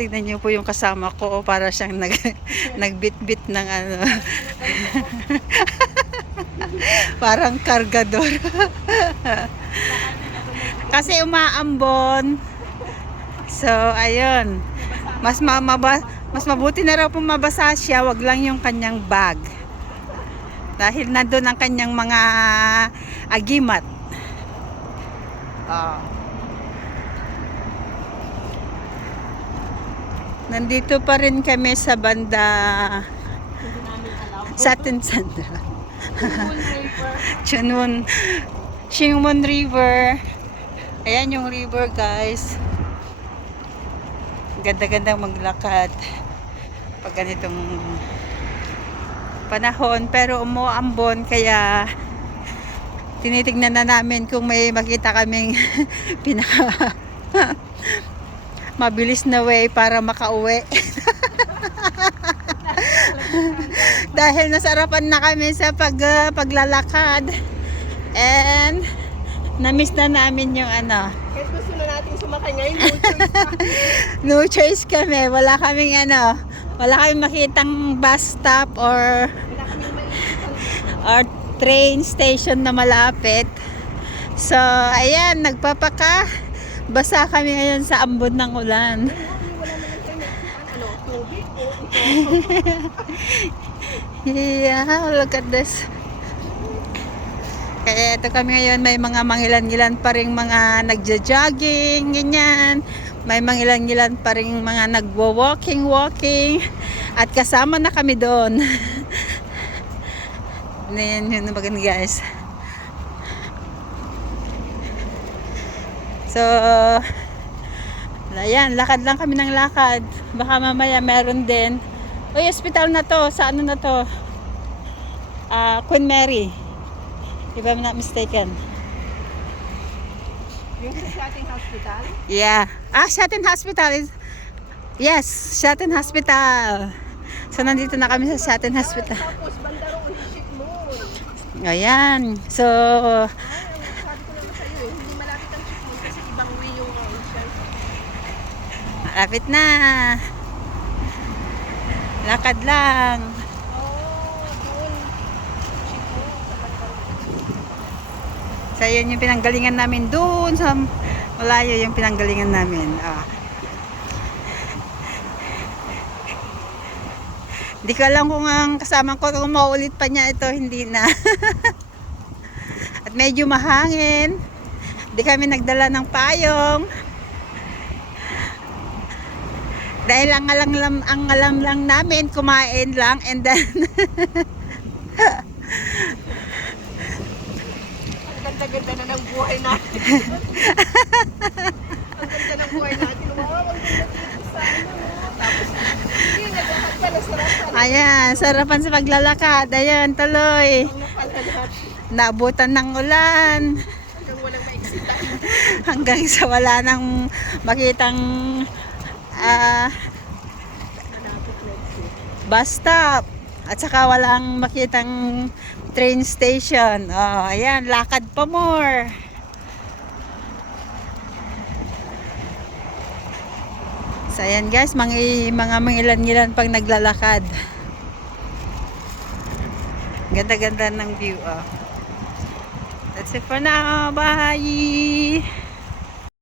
Tignan niyo po yung kasama ko, para siyang nagbitbit ng ano. Parang kargador. Kasi umaambon. So, ayun. Mas mabuti na raw kung mabasa siya, wag lang yung kanyang bag. Dahil nandun ang kanyang mga agimat. Nandito pa rin kami sa banda Satin Sandra. Chunmun River. Ayan yung river, guys. Ganda-ganda maglakad pag ganitong panahon, pero umuambon, kaya tinitignan na namin kung may makita kaming pinaka mabilis na way para makauwi. Dahil nasarapan na kami sa paglalakad, and na-miss na namin yung ano. Kahit gusto na natin sumakay ngayon, no choice pa. No choice kami. Wala kaming makitang bus stop or train station na malapit. So, ayan, basa kami ngayon sa ambon ng ulan. Yeah, look at this. Kaya ito kami ngayon, may mga mangilan-ngilan pa rin mga nagja-jogging, ganyan. May mangilan-ngilan pa rin mga nagwo-walking. At kasama na kami doon. Ayan yun maganda, guys. So, ayan, lakad lang kami ng lakad. Baka mamaya meron din. Uy, hospital na to. Sa ano na to? Queen Mary. If I'm not mistaken. Yung sa Shating Hospital? Yeah. Shatin Hospital is... Yes, Shatin Hospital. So, nandito na kami sa Shatin Hospital. Tapos, banda roon, ship moon. Ayan. So, Sabi ko naman sa'yo hindi malapit ang ship moon kasi ibang way yung ocean. malapit na. Lakad lang. So, yun yung pinanggalingan namin doon sa malayo, yung pinanggalingan namin. Hindi ko alam kung ang kasama ko kung maulit pa niya ito, hindi na. At medyo mahangin. Hindi kami nagdala ng payong. Dahil ang alam lang namin, kumain lang, and then Ang ganda na ng buhay natin. Ang ganda ng buhay natin. Wow, ang ganda dito sa ano. Tapos, hindi, naglakad ka na sarapan. ayan, sarapan sa paglalakad. Ayan, tuloy. Ang napala natin. Naabutan ng ulan. Hanggang walang maiksitan. Hanggang sa wala nang makitang bus stop. At saka walang makitang train station. Ayan, lakad pa more. So, ayan guys, mga mangilan-ngilan pag naglalakad. Ganda-ganda ng view. That's it for now. Bye!